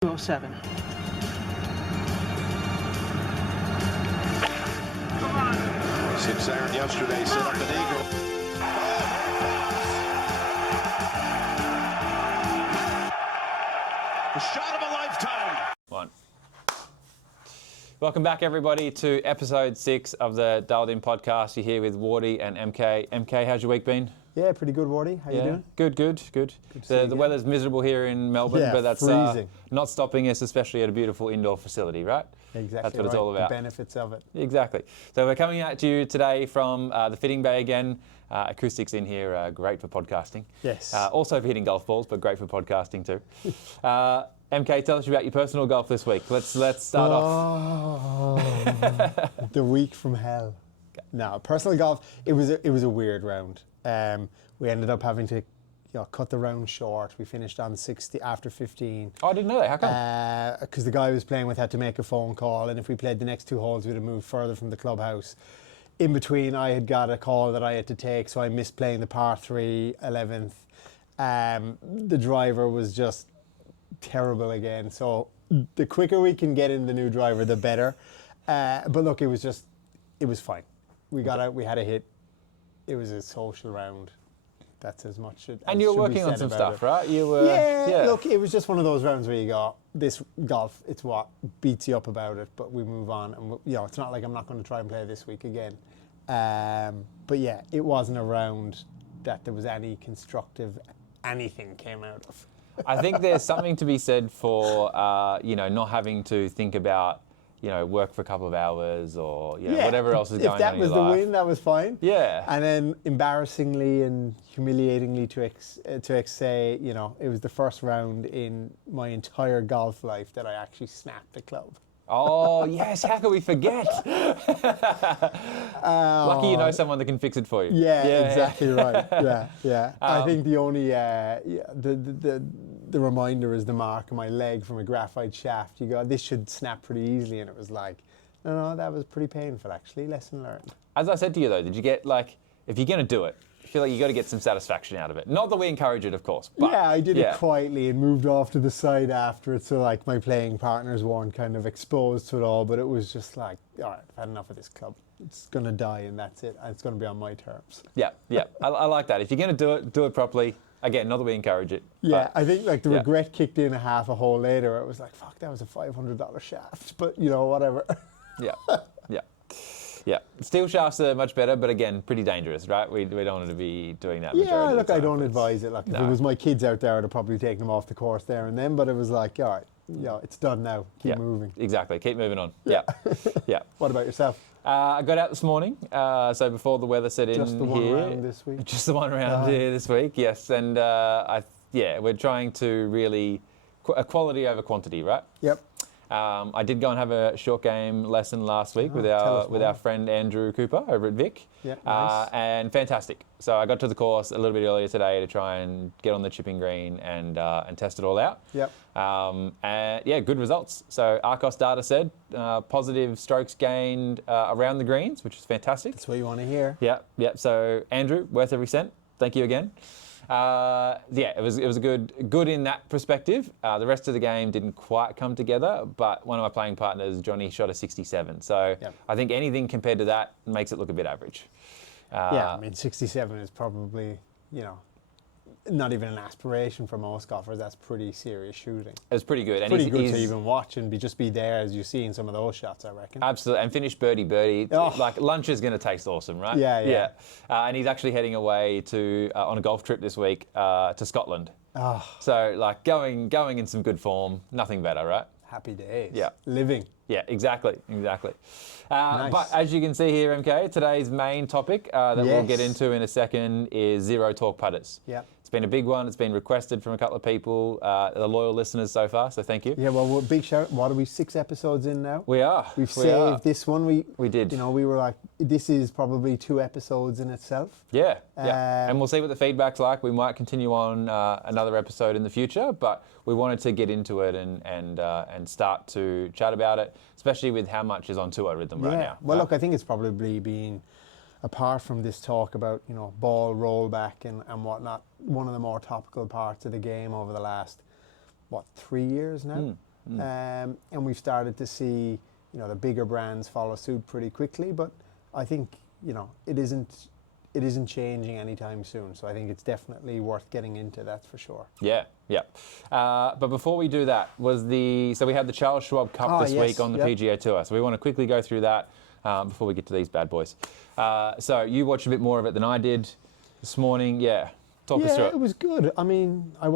207. Since Aaron yesterday set up an eagle. The shot of a lifetime. One. Welcome back, everybody, to episode 6 of the Dialed In podcast. You're here with Wardy and MK. MK, how's your week been? Yeah, pretty good, Wardy. How you doing? Good. The weather's miserable here in Melbourne, but that's not stopping us, especially at a beautiful indoor facility, right? Exactly. That's what it's all about. The benefits of it. Exactly. So we're coming at you today from the fitting bay again. Acoustics in here are great for podcasting. Yes. Also for hitting golf balls, but great for podcasting too. MK, tell us about your personal golf this week. Let's start off. The week from hell. No, personal golf. It was a weird round. We ended up having to cut the round short. We finished on 60 after 15. Oh, I didn't know that. How come? Because the guy I was playing with had to make a phone call, and if we played the next 2 holes, we'd have moved further from the clubhouse. In between, I had got a call that I had to take, so I missed playing the par 3 11th. The driver was just terrible again. So the quicker we can get in the new driver, the better. But look, it was fine. We got out, we had a hit. It was a social round. That's as much as and you were working on some stuff, right? You were. Yeah, look, it was just one of those rounds where you go, this golf, it's what beats you up about it, but we move on. And, it's not like I'm not going to try and play this week again. But yeah, it wasn't a round that there was any constructive anything came out of. I think there's something to be said for, not having to think about, work for a couple of hours or, whatever else is going on in your life. If that was the win, that was fine. Yeah. And then embarrassingly and humiliatingly to say, it was the first round in my entire golf life that I actually snapped the club. Oh, yes. How could we forget? Lucky you know someone that can fix it for you. Yeah, exactly right. Yeah. I think the only, the reminder is the mark on my leg from a graphite shaft. You go, this should snap pretty easily. And it was like, no, that was pretty painful, actually. Lesson learned. As I said to you, though, did you get, if you're going to do it, I feel like you got to get some satisfaction out of it. Not that we encourage it, of course. But yeah, I did it quietly and moved off to the side after it, so my playing partners weren't kind of exposed to it all. But it was just like, all right, I've had enough of this club. It's going to die, and that's it. It's going to be on my terms. Yeah. I like that. If you're going to do it properly. Again, not that we encourage it. Yeah, I think the regret kicked in a half a hole later. It was like, fuck, that was a $500 shaft. But whatever. Yeah. Steel shafts are much better, but again, pretty dangerous, right? We don't want to be doing that. Yeah, look, I don't advise it. If it was my kids out there, I'd have probably taken them off the course there and then. But it was like, all right, it's done now. Keep moving. Exactly. Keep moving on. Yeah. What about yourself? I got out this morning, so before the weather set in here. Just the one round this week? Just the one round here this week, yes. And we're trying to really quality over quantity, right? Yep. I did go and have a short game lesson last week with our friend Andrew Cooper over at Vic. Yeah, nice. And fantastic. So I got to the course a little bit earlier today to try and get on the chipping green and test it all out. Yep. Good results. So Arcos data said positive strokes gained around the greens, which is fantastic. That's what you want to hear. Yeah. So Andrew, worth every cent. Thank you again. It was good in that perspective. The rest of the game didn't quite come together, but one of my playing partners, Johnny, shot a 67. So I think anything compared to that makes it look a bit average. 67 is probably, not even an aspiration for most golfers. That's pretty serious shooting. It was pretty good. It's pretty good to even watch and just be there as you see in some of those shots, I reckon. Absolutely. And finish birdie. Oh. Lunch is going to taste awesome, right? Yeah. And he's actually heading away on a golf trip this week to Scotland. Oh. So going in some good form. Nothing better, right? Happy days. Yeah. Living. Yeah, exactly. Nice. But as you can see here, MK, today's main topic that we'll get into in a second is zero torque putters. Yeah. It's been a big one. It's been requested from a couple of people, the loyal listeners so far, so thank you. Yeah, well, big shout. What are we, 6 episodes in now? We are. We've saved this one. We did. We were like, this is probably 2 episodes in itself. Yeah. And we'll see what the feedback's like. We might continue on another episode in the future, but we wanted to get into it and start to chat about it, especially with how much is on Tour Rhythm right now. Well, look, I think it's probably been, apart from this talk about, ball rollback and whatnot, one of the more topical parts of the game over the last, 3 years now? and we've started to see, the bigger brands follow suit pretty quickly. But I think, it isn't changing anytime soon. So I think it's definitely worth getting into, that's for sure. Yeah. But before we do that, so we had the Charles Schwab Cup this week on the PGA Tour. So we want to quickly go through that before we get to these bad boys. So you watched a bit more of it than I did this morning. Yeah. Talk us through it. It was good. I mean, I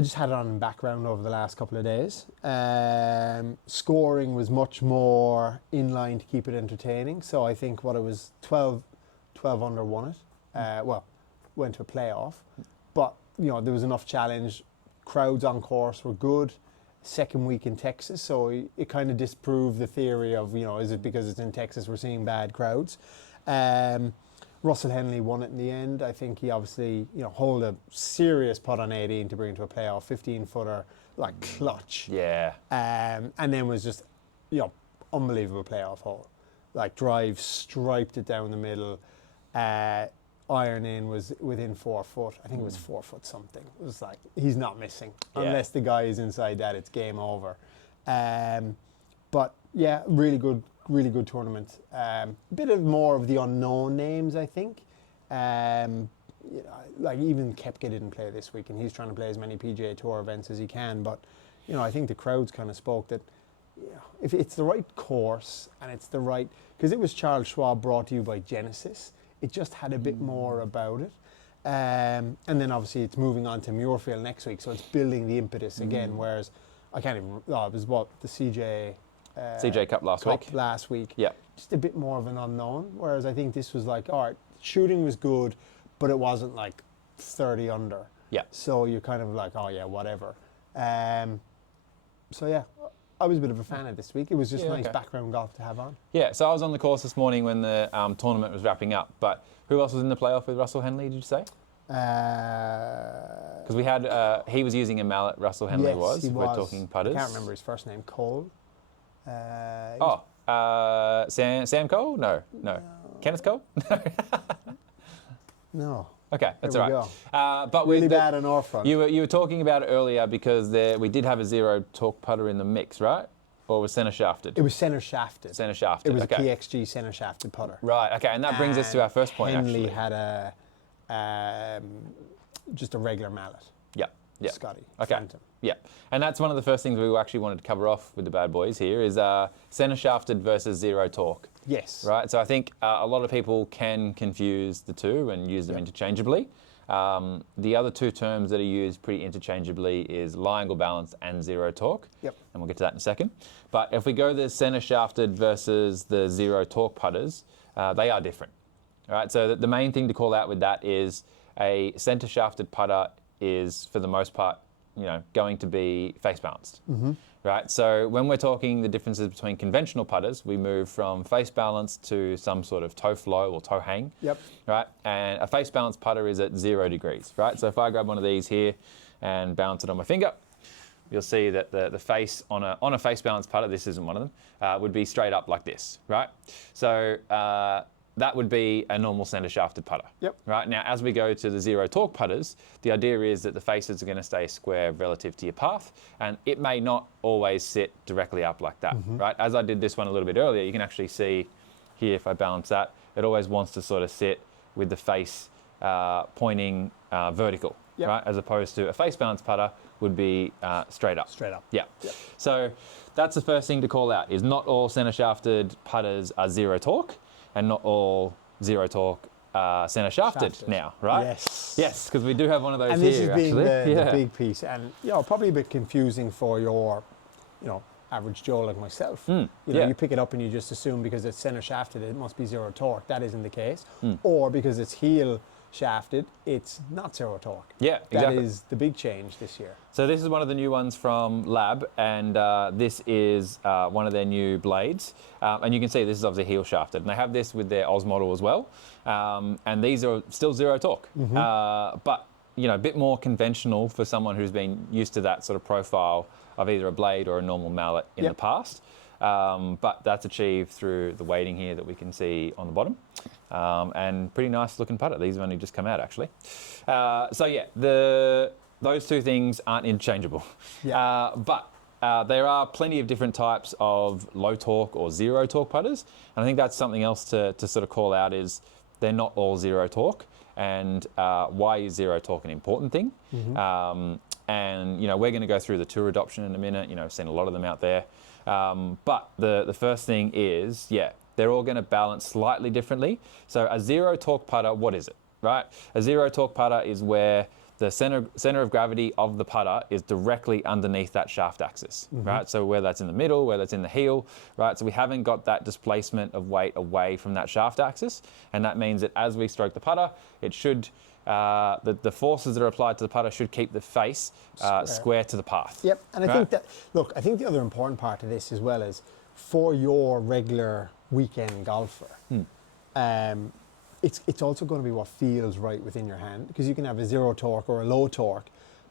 just had it on in background over the last couple of days. Scoring was much more in line to keep it entertaining. So I think what it was, 12 under won it. Went to a playoff. But, there was enough challenge. Crowds on course were good. Second week in Texas, so it kind of disproved the theory of, is it because it's in Texas we're seeing bad crowds. Russell Henley won it in the end. I think he obviously, hold a serious putt on 18 to bring it to a playoff, 15-footer, like clutch. Yeah. And then was just, unbelievable playoff hole. Like drive, striped it down the middle. Iron in was within 4 foot. I think it was 4 foot something. It was like, he's not missing. Yeah. Unless the guy is inside that, it's game over. But yeah, really good tournament. Bit of more of the unknown names, I think. Like even Koepka didn't play this week, and he's trying to play as many PGA Tour events as he can. But I think the crowds kind of spoke that if it's the right course and it's the right, because it was Charles Schwab brought to you by Genesis. It just had a bit more about it. And then obviously it's moving on to Muirfield next week, so it's building the impetus again. Whereas I can't even. It was the CJ Cup last week. Yeah. Just a bit more of an unknown. Whereas I think this was like, all right, shooting was good, but it wasn't like 30 under. Yeah. So you're kind of like, oh yeah, whatever. So yeah, I was a bit of a fan of this week. It was just nice background golf to have on. Yeah, so I was on the course this morning when the tournament was wrapping up. But who else was in the playoff with Russell Henley, did you say? Because we had, he was using a mallet, Russell Henley Yes, was. he We're was. talking putters. I can't remember his first name. Cole. Sam Cole? No. Kenneth Cole? No. Okay, that's There all we right. But Really bad on our front. You were talking about it earlier because we did have a zero torque putter in the mix, right? Or was centre shafted? It was centre shafted. Centre shafted. It was okay. a PXG centre shafted putter. Right. Okay, and that brings us to our first point. Henley actually. had just a regular mallet. Yeah. Scotty. Okay. Phantom. Yeah, and that's one of the first things we actually wanted to cover off with the bad boys here is centre shafted versus zero torque. Yes. Right. So I think a lot of people can confuse the two and use them interchangeably. The other two terms that are used pretty interchangeably is low angle balance and zero torque. Yep. And we'll get to that in a second. But if we go the centre shafted versus the zero torque putters, they are different. All right. So the main thing to call out with that is a centre shafted putter is for the most part, going to be face balanced. Mm-hmm. Right. So when we're talking the differences between conventional putters, we move from face balance to some sort of toe flow or toe hang. Yep. Right. And a face balanced putter is at 0 degrees. Right. So if I grab one of these here and balance it on my finger, you'll see that the face on a face balanced putter, this isn't one of them, would be straight up like this. Right. So that would be a normal centre shafted putter. Yep. Right. Now, as we go to the zero torque putters, the idea is that the faces are going to stay square relative to your path, and it may not always sit directly up like that. Mm-hmm. Right. As I did this one a little bit earlier, you can actually see here, if I balance that, it always wants to sort of sit with the face pointing vertical. Yep. Right. As opposed to a face balanced putter would be straight up. Straight up. Yeah. Yep. So that's the first thing to call out is not all centre shafted putters are zero torque. And not all zero torque centre shafted now, right? Yes. Yes, because we do have one of those And here, this has been actually. the big piece, and probably a bit confusing for your, average Joe like myself. You pick it up and you just assume because it's centre shafted, it must be zero torque. That isn't the case. Or because it's heel shafted, it's not zero torque. Yeah, exactly. That is the big change this year. So this is one of the new ones from Lab, and this is one of their new blades. And you can see this is obviously heel shafted, and they have this with their Oz model as well. And these are still zero torque, but a bit more conventional for someone who's been used to that sort of profile of either a blade or a normal mallet in the past. But that's achieved through the weighting here that we can see on the bottom. And pretty nice looking putter. These have only just come out actually. Those two things aren't interchangeable. Yeah. But there are plenty of different types of low torque or zero torque putters. And I think that's something else to sort of call out is they're not all zero torque. And why is zero torque an important thing? And, you know, we're going to go through the tour adoption in a minute. You know, I've seen a lot of them out there. But the first thing is, they're all going to balance slightly differently. So a zero torque putter, what is it, right? A zero torque putter is where the center of gravity of the putter is directly underneath that shaft axis, right? So whether that's in the middle, whether it's in the heel, right? So we haven't got that displacement of weight away from that shaft axis. And that means that as we stroke the putter, it should, the forces that are applied to the putter should keep the face square to the path. Yep, and I think that, look, I think the other important part of this as well is for your regular weekend golfer, it's also going to be what feels right within your hand, because you can have a zero torque or a low torque,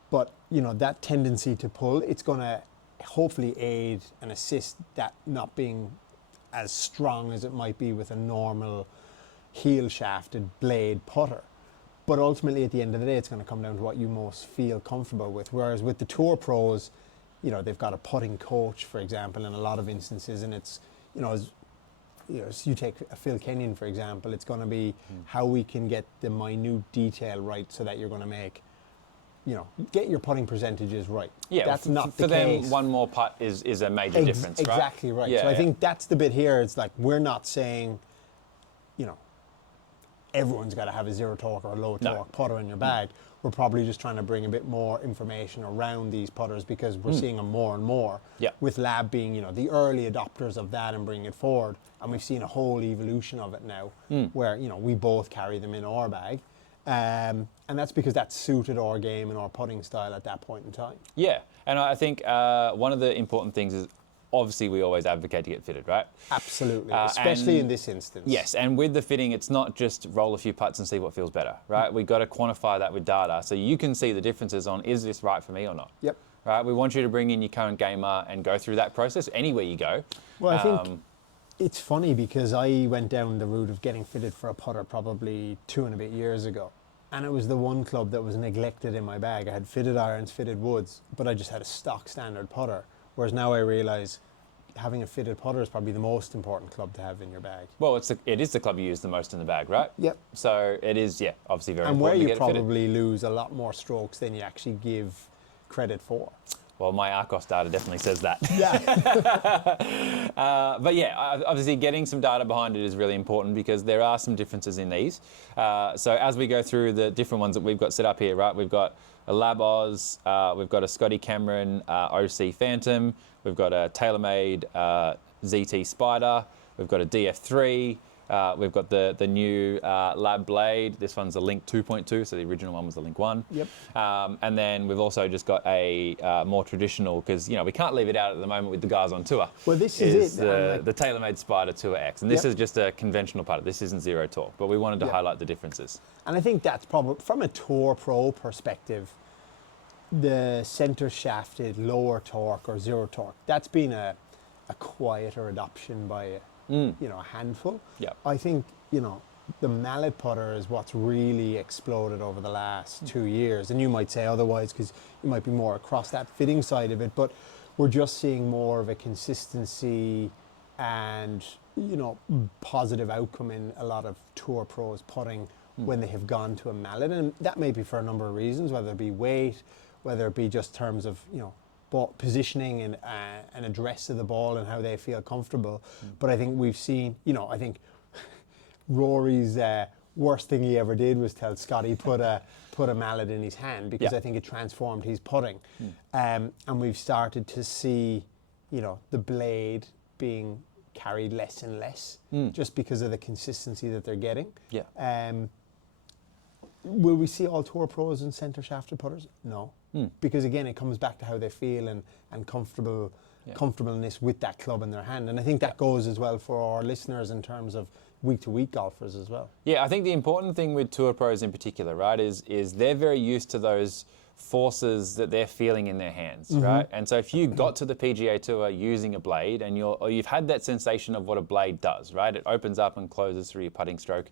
but you know that tendency to pull, it's going to hopefully aid and assist that not being as strong as it might be with a normal heel shafted blade putter. But ultimately at the end of the day, it's going to come down to what you most feel comfortable with. Whereas with the tour pros, you know, they've got a putting coach, for example, in a lot of instances, and it's, you know, so you take a Phil Kenyon, for example, it's going to be how we can get the minute detail right so that you're going to make, you know, get your putting percentages right. Yeah, that's not the for case. them, one more putt is a major difference, right? Exactly right. Yeah, so I think that's the bit here. It's like we're not saying, you know, everyone's got to have a zero torque or a low torque putter in your bag. We're probably just trying to bring a bit more information around these putters because we're seeing them more and more. Yeah. With Lab being, you know, the early adopters of that and bringing it forward, and we've seen a whole evolution of it now, where, you know, we both carry them in our bag, and that's because that suited our game and our putting style at that point in time. Yeah, and I think one of the important things is obviously we always advocate to get fitted, right? Absolutely, especially in this instance. Yes, and with the fitting, it's not just roll a few putts and see what feels better, right? We've got to quantify that with data so you can see the differences on is this right for me or not? Yep. Right, we want you to bring in your current gamer and go through that process anywhere you go. Well, I think it's funny because I went down the route of getting fitted for a putter probably 2 and a bit years ago. And it was the one club that was neglected in my bag. I had fitted irons, fitted woods, but I just had a stock standard putter. Whereas now I realise having a fitted putter is probably the most important club to have in your bag. Well, it is the club you use the most in the bag, right? Yep. So it is, obviously very and important where to you get it fitted. probably lose a lot more strokes than you actually give credit for. Well, my Arcos data definitely says that. Yeah. But yeah, obviously getting some data behind it is really important because there are some differences in these. So as we go through the different ones that we've got set up here, right, we've got a Lab Oz, we've got a Scotty Cameron OC Phantom, we've got a TaylorMade ZT Spider, we've got a DF3, we've got the new Lab Blade. This one's a Link 2.2, so the original one was the Link 1. Yep. And then we've also just got a more traditional, because you know we can't leave it out at the moment with the guys on tour. Well, this is it. The TaylorMade Spider Tour X, and this Yep. is just a conventional putter. This isn't zero torque, but we wanted to highlight the differences. And I think that's probably, from a Tour Pro perspective, the center shafted lower torque or zero torque, that's been a quieter adoption by you know, a handful. Yeah. I think, you know, the mallet putter is what's really exploded over the last 2 years. And you might say otherwise because you might be more across that fitting side of it, but we're just seeing more of a consistency and, you know, positive outcome in a lot of Tour Pros putting when they have gone to a mallet. And that may be for a number of reasons, whether it be weight, whether it be just terms of, you know, positioning and address of the ball and how they feel comfortable. But I think we've seen, you know, I think Rory's worst thing he ever did was tell Scotty put a mallet in his hand because I think it transformed his putting. And we've started to see, you know, the blade being carried less and less just because of the consistency that they're getting. Yeah. Will we see all Tour Pros and centre shafted putters? No. Because again, it comes back to how they feel and comfortableness with that club in their hand. And I think that goes as well for our listeners in terms of week-to-week golfers as well. Yeah, I think the important thing with Tour Pros in particular, right, is they're very used to those forces that they're feeling in their hands, right? And so if you got to the PGA Tour using a blade and you've had that sensation of what a blade does, right? It opens up and closes through your putting stroke,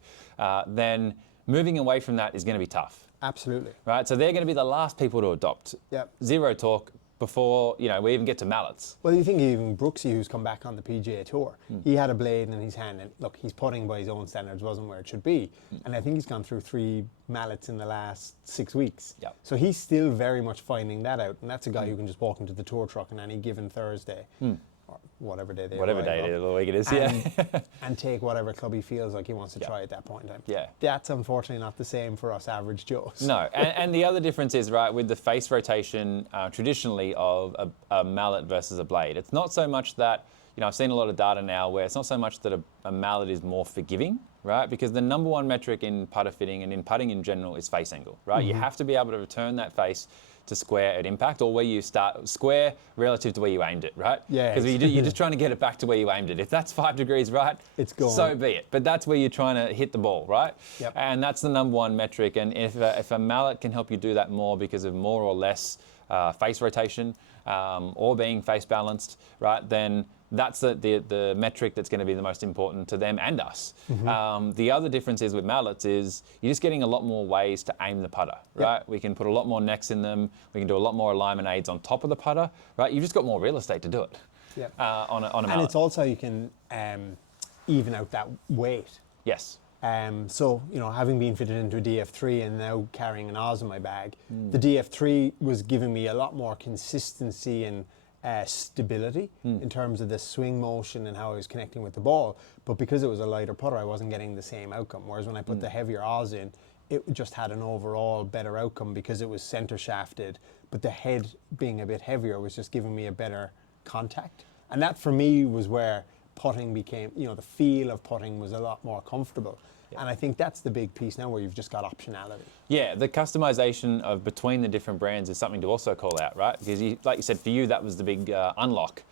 then moving away from that is going to be tough. Absolutely. Right, so they're going to be the last people to adopt. Yep. Zero torque, before we even get to mallets. Well, you think even Brooksy, who's come back on the PGA Tour, he had a blade in his hand, and look, he's putting by his own standards wasn't where it should be, and I think he's gone through 3 mallets in the last 6 weeks. Yep. So he's still very much finding that out, and that's a guy who can just walk into the tour truck on any given Thursday, or whatever day Whatever day of the week it is, yeah. and take whatever club he feels like he wants to try at that point in time. Yeah. That's unfortunately not the same for us average Joes. No, and the other difference is, right, with the face rotation traditionally of a mallet versus a blade, it's not so much that, I've seen a lot of data now where it's not so much that a mallet is more forgiving, right? Because the number one metric in putter fitting and in putting in general is face angle, right? You have to be able to return that face to square at impact, or where you start square relative to where you aimed it, right? Yeah. Because you're just trying to get it back to where you aimed it. If that's 5 degrees right, It's gone. so be it. But that's where you're trying to hit the ball, right? Yep. And that's the number one metric. And if a mallet can help you do that more because of more or less face rotation or being face balanced, right, then that's the metric that's going to be the most important to them and us. The other difference is with mallets is you're just getting a lot more ways to aim the putter, right? Yep. We can put a lot more necks in them. We can do a lot more alignment aids on top of the putter, right? You've just got more real estate to do it Yep. on a mallet. And it's also you can even out that weight. Yes. So, having been fitted into a DF3 and now carrying an Oz in my bag, the DF3 was giving me a lot more consistency and stability in terms of the swing motion and how I was connecting with the ball. But because it was a lighter putter, I wasn't getting the same outcome. Whereas when I put the heavier Oz in, it just had an overall better outcome because it was center shafted, but the head being a bit heavier was just giving me a better contact. And that for me was where putting became, the feel of putting was a lot more comfortable. And I think that's the big piece now where you've just got optionality. Yeah, the customization of between the different brands is something to also call out, right? Because like you said, for you, that was the big unlock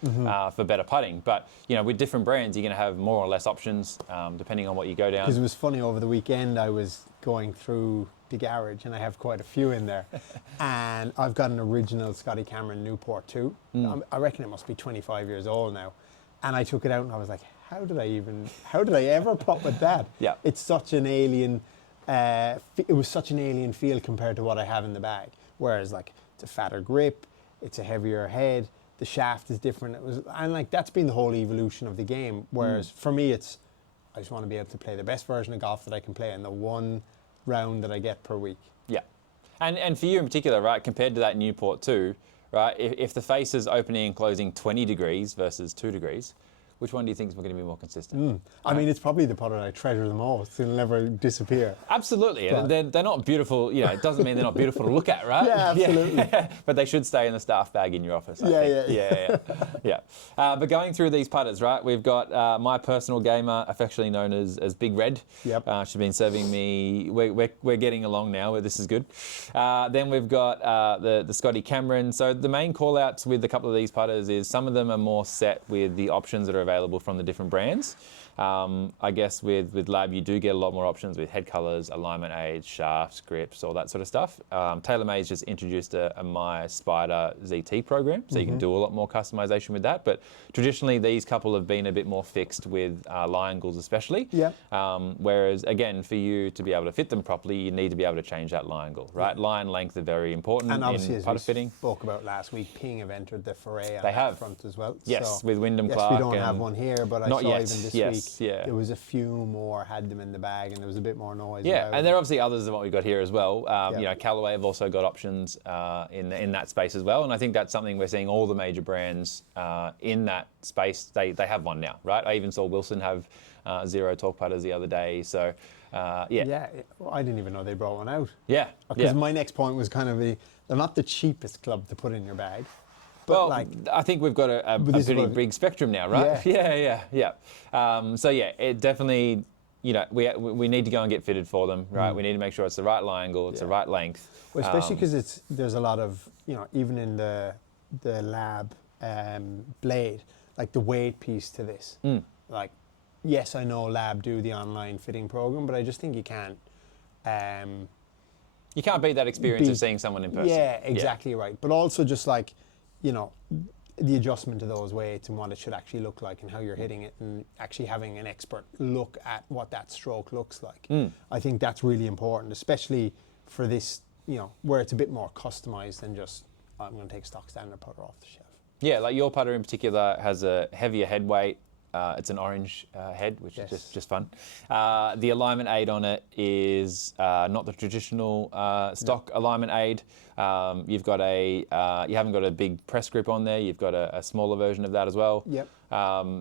for better putting. But, with different brands, you're going to have more or less options depending on what you go down. Because it was funny, over the weekend I was going through the garage and I have quite a few in there. And I've got an original Scotty Cameron Newport 2. I reckon it must be 25 years old now. And I took it out and I was like, how did I ever putt with that? Yeah. It's such an alien, it was such an alien feel compared to what I have in the bag. Whereas it's a fatter grip, it's a heavier head, the shaft is different. That's been the whole evolution of the game. Whereas for me, I just want to be able to play the best version of golf that I can play in the one round that I get per week. Yeah. And for you in particular, right, compared to that Newport 2, right, if the face is opening and closing 20 degrees versus 2 degrees, which one do you think is going to be more consistent? I mean, it's probably the putter I treasure the most. It'll never disappear. Absolutely. And they're not beautiful, it doesn't mean they're not beautiful to look at, right? Yeah, absolutely. Yeah. But they should stay in the staff bag in your office, I think. Yeah. But going through these putters, right, we've got my personal gamer, affectionately known as Big Red. Yep. She's been serving me. We're getting along now. This is good. Then we've got the Scotty Cameron. So the main call-outs with a couple of these putters is some of them are more set with the options that are available from the different brands. I guess with Lab you do get a lot more options with head colours, alignment aids, shafts, grips, all that sort of stuff. TaylorMade's just introduced a My Spider ZT program, so you can do a lot more customization with that. But traditionally these couple have been a bit more fixed with lie angles especially. Yeah. Whereas again, for you to be able to fit them properly, you need to be able to change that lie angle, right? Lie and length are very important And obviously, in as putter we fitting. spoke about last week, Ping have entered the foray on They that have. front as well. Yes, So, with Wyndham yes, Clark. we don't and have one here, but I not saw yet. even this Yes, week yeah. there was a few more had them in the bag, and there was a bit more noise. Yeah, about and it. there are obviously others than what we've got here as well. Yeah. Callaway have also got options in that space as well, and I think that's something we're seeing all the major brands in that space. They have one now, right? I even saw Wilson have zero torque putters the other day. So yeah. Yeah, well, I didn't even know they brought one out. Yeah. Because my next point was kind of they're not the cheapest club to put in your bag. Well, I think we've got a this is pretty what- big spectrum now, right? Yeah. Yeah. So yeah, it definitely, we need to go and get fitted for them, right? We need to make sure it's the right lie angle, it's the right length. Well, especially because there's a lot of, even in the Lab blade, like the weight piece to this. Like, yes, I know Lab do the online fitting program, but I just think you can't. You can't beat that experience of seeing someone in person. Yeah, exactly right. But also just like, the adjustment to those weights and what it should actually look like and how you're hitting it, and actually having an expert look at what that stroke looks like. I think that's really important, especially for this, where it's a bit more customized than just I'm going to take stock standard putter off the shelf. Yeah, like your putter in particular has a heavier head weight. It's an orange head, which Yes. is just fun. The alignment aid on it is not the traditional stock alignment aid. You've got you haven't got a big press grip on there. You've got a smaller version of that as well. Yep.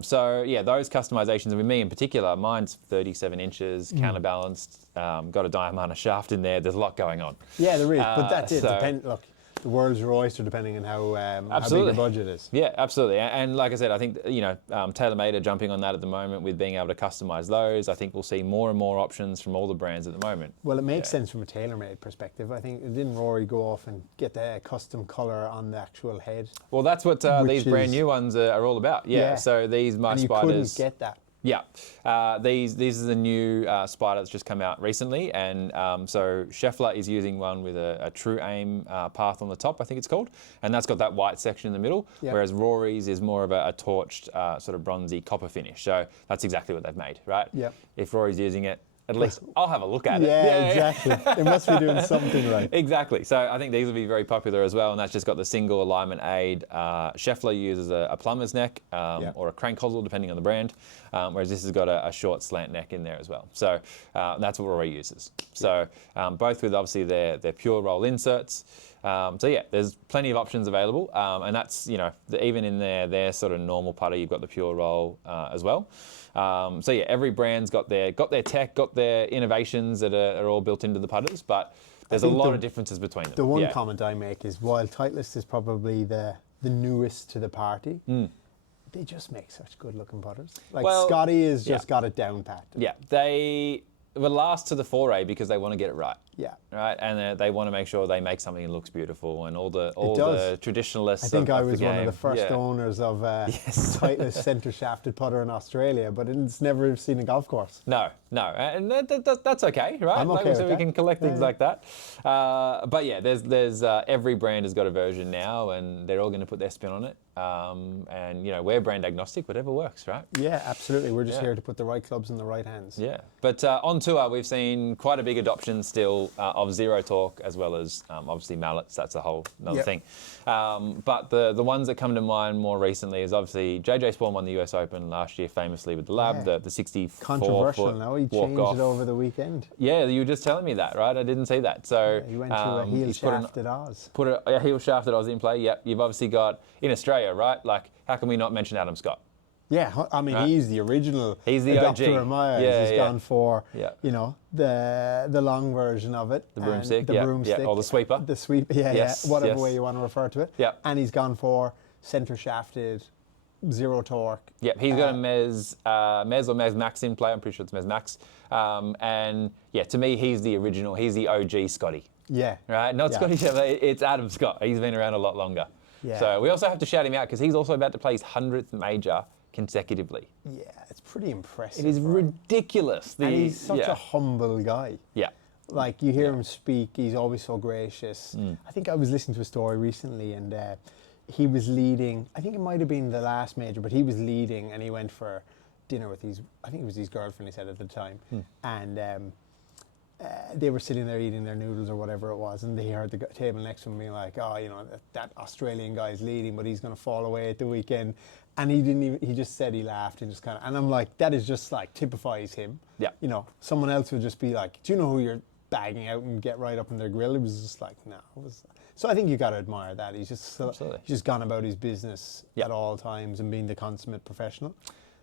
So yeah, those customizations, and with me in particular, mine's 37 inches, counterbalanced, got a Diamana shaft in there. There's a lot going on. Yeah, there is, but that's it. So- Look, the world's your oyster depending on how big Absolutely. your budget is. Yeah, absolutely. And like I said, I think, TaylorMade are jumping on that at the moment with being able to customize those. I think we'll see more and more options from all the brands at the moment. Well, it makes sense from a TaylorMade perspective. I think, didn't Rory go off and get the custom colour on the actual head? Well, that's what Which these brand is- new ones are all about. Yeah. Yeah. So these My And you Spiders. couldn't get that. Yeah, these is the new Spider that's just come out recently, and so Scheffler is using one with a True Aim path on the top, I think it's called, and that's got that white section in the middle, Yep. whereas Rory's is more of a torched sort of bronzy copper finish. So that's exactly what they've made, right? Yep. If Rory's using it, at least I'll have a look at it. Yeah, exactly. It must be doing something right. Exactly. So I think these will be very popular as well, and that's just got the single alignment aid. Scheffler uses a plumber's neck or a crank hosel, depending on the brand, whereas this has got a short slant neck in there as well. So that's what Rory uses. So both with obviously their pure roll inserts. So yeah, there's plenty of options available, and that's even in their sort of normal putter, you've got the pure roll as well. So yeah, every brand's got their tech, got their innovations that are all built into the putters, but there's a think lot of differences between them. The one Yeah. comment I make is while Titleist is probably the newest to the party, they just make such good looking putters. Like Well, Scotty has yeah. just got it down pat. Yeah, they were last to the foray because they want to get it right. Yeah. Right, and they want to make sure they make something that looks beautiful, and all the does. traditionalists. I think I of the was one of game. the first Yeah. owners of Yes. Titleist centre shafted putter in Australia, but it's never seen a golf course. No, and that's okay, right? I'm Like okay we said, with we that. can collect things Yeah. like that. But yeah, there's every brand has got a version now, and they're all going to put their spin on it. And we're brand agnostic, whatever works, right? Yeah, absolutely. We're just Yeah. here to put the right clubs in the right hands. Yeah, but on tour we've seen quite a big adoption still of Zero Torque, as well as obviously mallets. That's a whole another Yep. thing. But the ones that come to mind more recently is obviously JJ Spawn won the US Open last year famously with the Lab, Yeah. the 64 Controversial foot now. He walk changed off. it over the weekend. Yeah, you were just telling me that, right? I didn't see that. So He went to a heel he's put shaft at Oz. put a heel shaft that I was in play. Yep. You've obviously got in Australia, right? Like, how can we not mention Adam Scott? Yeah, I mean, Right. he's the original He's the adopter OG. of my eyes. Yeah, He's yeah. gone for, Yeah. the long version of it. The and broomstick, The yeah, broomstick. yeah, or the sweeper. The sweep, yeah, Yes, yeah, whatever yes. way you want to refer to it. Yeah. And he's gone for centre shafted, zero torque. Yep, he's got a Mez or Mez Max in play. I'm pretty sure it's Mez Max. And yeah, to me, he's the original. He's the OG Scotty. Yeah. Right? Not Yeah. Scotty Scheffler, it's Adam Scott. He's been around a lot longer. Yeah. So we also have to shout him out because he's also about to play his 100th major consecutively. Yeah, it's pretty impressive. It is for him. ridiculous. And he's such yeah. a humble guy. Yeah. Like, you hear him speak, he's always so gracious. I think I was listening to a story recently, and he was leading, I think it might have been the last major, but he was leading, and he went for dinner with I think it was his girlfriend, he said at the time. And they were sitting there eating their noodles or whatever it was, and they heard the table next to him being like, oh, that Australian guy's leading, but he's going to fall away at the weekend. And he just said he laughed and just kind of, and I'm like, that is just like typifies him. Yeah. Someone else would just be like, do you know who you're bagging out and get right up in their grill? It was just like, no. So I think you got to admire that. He's just gone about his business at all times and being the consummate professional.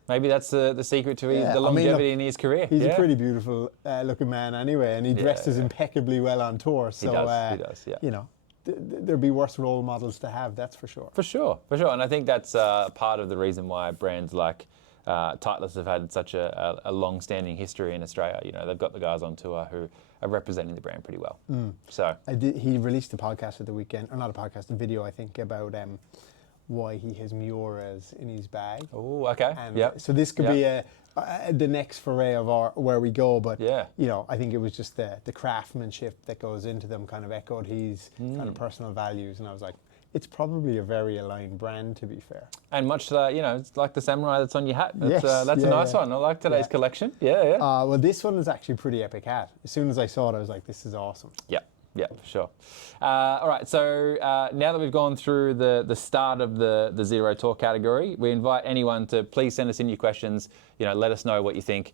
Maybe that's the secret to the longevity in his career. He's a pretty beautiful looking man anyway, and he dresses impeccably well on tour. So, he does, yeah. There'd be worse role models to have, that's for sure. For sure. And I think that's part of the reason why brands like Titleist have had such a long-standing history in Australia. They've got the guys on tour who are representing the brand pretty well. So He released a podcast at the weekend, or not a podcast, a video, I think, about why he has Miuras in his bag. Oh, okay. And Yeah. so this could be the next foray of where we go, but Yeah. I think it was just the craftsmanship that goes into them kind of echoed his kind of personal values, and I was like, it's probably a very aligned brand, to be fair. And much it's like the samurai that's on your hat. Yes, That's a nice one. I like today's collection. Yeah. Well, this one is actually a pretty epic hat. As soon as I saw it, I was like, this is awesome. Yeah. Yeah, for sure. All right, so now that we've gone through the start of the Zero Talk category, we invite anyone to please send us in your questions. Let us know what you think.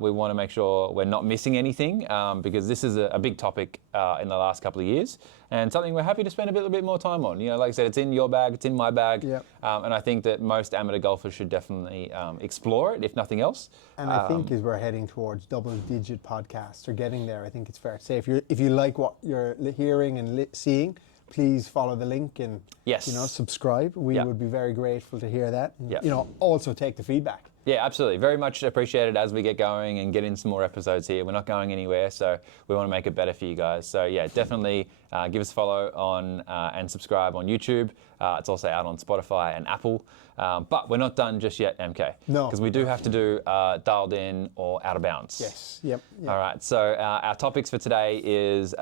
We want to make sure we're not missing anything because this is a big topic in the last couple of years and something we're happy to spend a little bit more time on. Like I said, it's in your bag, it's in my bag, Yep. And I think that most amateur golfers should definitely explore it, if nothing else. And I think as we're heading towards double-digit podcasts or getting there, I think it's fair to say if you like what you're hearing and seeing, please follow the link and Yes. subscribe. We Yeah. would be very grateful to hear that. And, Yeah. also take the feedback. Yeah, absolutely. Very much appreciated as we get going and get in some more episodes here. We're not going anywhere, so we want to make it better for you guys. So yeah, definitely give us a follow on and subscribe on YouTube. It's also out on Spotify and Apple. But we're not done just yet, MK. No. Because we do have to do Dialed In or Out of Bounds. Yes. Yep. All right, so our topics for today is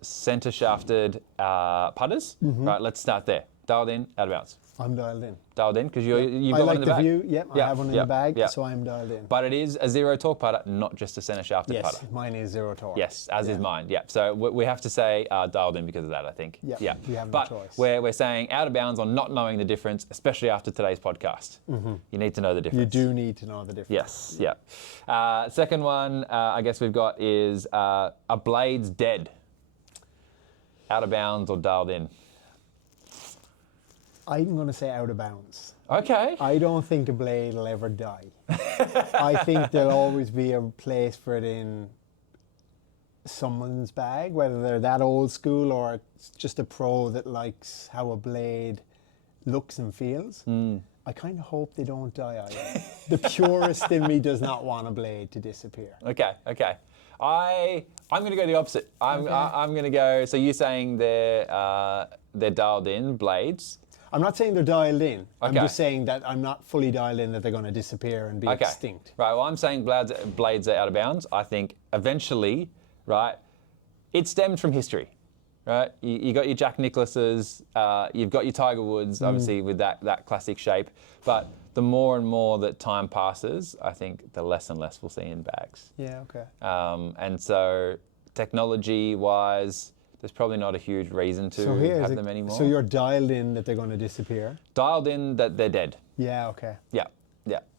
centre shafted putters. Right, let's start there. Dialed in, out of bounds. I'm dialed in. Dialed in because you've I got one like in the the bag. view. Yep. I have one in the bag, yeah. so I'm dialed in. But it is a Zero Talk putter, not just a centre shafted Yes, putter. mine is Zero Talk. Yes, as is mine. Yeah. So we have to say dialed in because of that, I think. Yeah, Yeah. we have no but choice. we're saying out of bounds on not knowing the difference, especially after today's podcast. You need to know the difference. You do need to know the difference. Yes. Yeah. Second one, I guess we've got is a blade's dead. Out of bounds or dialed in. I'm going to say out of bounds. Okay. I don't think a blade will ever die. I think there'll always be a place for it in someone's bag, whether they're that old school or it's just a pro that likes how a blade looks and feels. I kind of hope they don't die either. The purist in me does not want a blade to disappear. Okay. I'm going to go the opposite. I'm going to go. So you're saying they're dialed in blades. I'm not saying they're dialed in. I'm Okay. just saying that I'm not fully dialed in that they're going to disappear and be Okay. extinct. Right. Well, I'm saying blades are out of bounds. I think eventually, right, it stemmed from history, right? You got your Jack Nicklaus's, you've got your Tiger Woods, obviously with that classic shape. But the more and more that time passes, I think the less and less we'll see in bags. Yeah, okay. And so technology-wise, there's probably not a huge reason to have them anymore. So you're dialed in that they're going to disappear? Dialed in that they're dead. Yeah, okay. Yeah.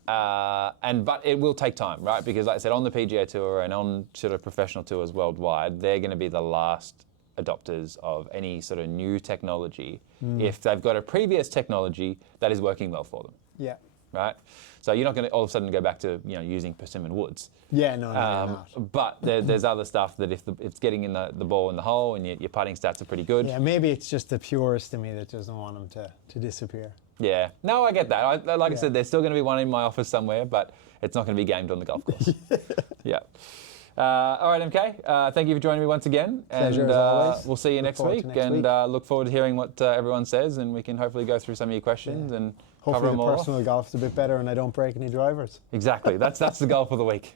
But it will take time, right? Because like I said, on the PGA Tour and on sort of professional tours worldwide, they're going to be the last adopters of any sort of new technology if they've got a previous technology that is working well for them, Yeah. right? So you're not going to all of a sudden go back to using persimmon woods. Yeah, no, you're not. But there's other stuff that if it's getting in the ball in the hole and your putting stats are pretty good. Yeah, maybe it's just the purist in me that doesn't want them to disappear. Yeah. No, I get that. I said, there's still going to be one in my office somewhere, but it's not going to be gamed on the golf course. Yeah. All right, MK. Thank you for joining me once again. Pleasure and as always. we'll see you Look next forward week. to next And week. look forward to hearing what everyone says, and we can hopefully go through some of your questions and cover Hopefully them the all. personal golf's a bit better and I don't break any drivers. Exactly. That's the goal for the week.